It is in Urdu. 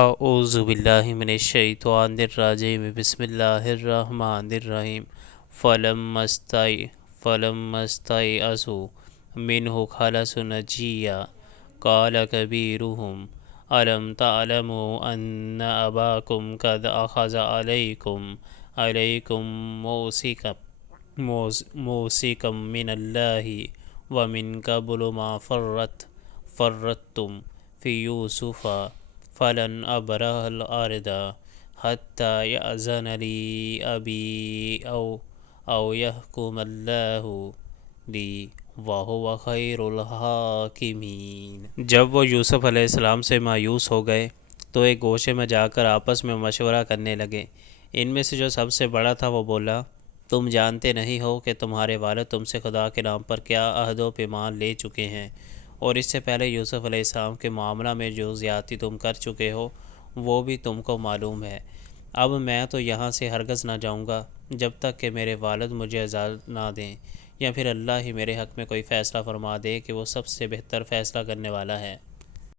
اعوذ باللہ من الشیطان الرجیم بسم اللہ الرحمن الرحیم فلما استيئسوا منه خلصوا نجيا قال كبيرهم ألم تعلموا أن أباكم قد أخذ عليكم موثقا من الله ومن قبل ما فرطتم في يوسف فلن أبرح الأرض حتى يأذن لي أبي أو يحكم الله لي وهو خير الحاکمین۔ جب وہ یوسف علیہ السلام سے مایوس ہو گئے تو ایک گوشے میں جا کر آپس میں مشورہ کرنے لگے۔ ان میں سے جو سب سے بڑا تھا وہ بولا، تم جانتے نہیں ہو کہ تمہارے والد تم سے خدا کے نام پر کیا عہد و پیمان لے چکے ہیں، اور اس سے پہلے یوسف علیہ السلام کے معاملہ میں جو زیادتی تم کر چکے ہو وہ بھی تم کو معلوم ہے۔ اب میں تو یہاں سے ہرگز نہ جاؤں گا جب تک کہ میرے والد مجھے اجازت نہ دیں، یا پھر اللہ ہی میرے حق میں کوئی فیصلہ فرما دے کہ وہ سب سے بہتر فیصلہ کرنے والا ہے۔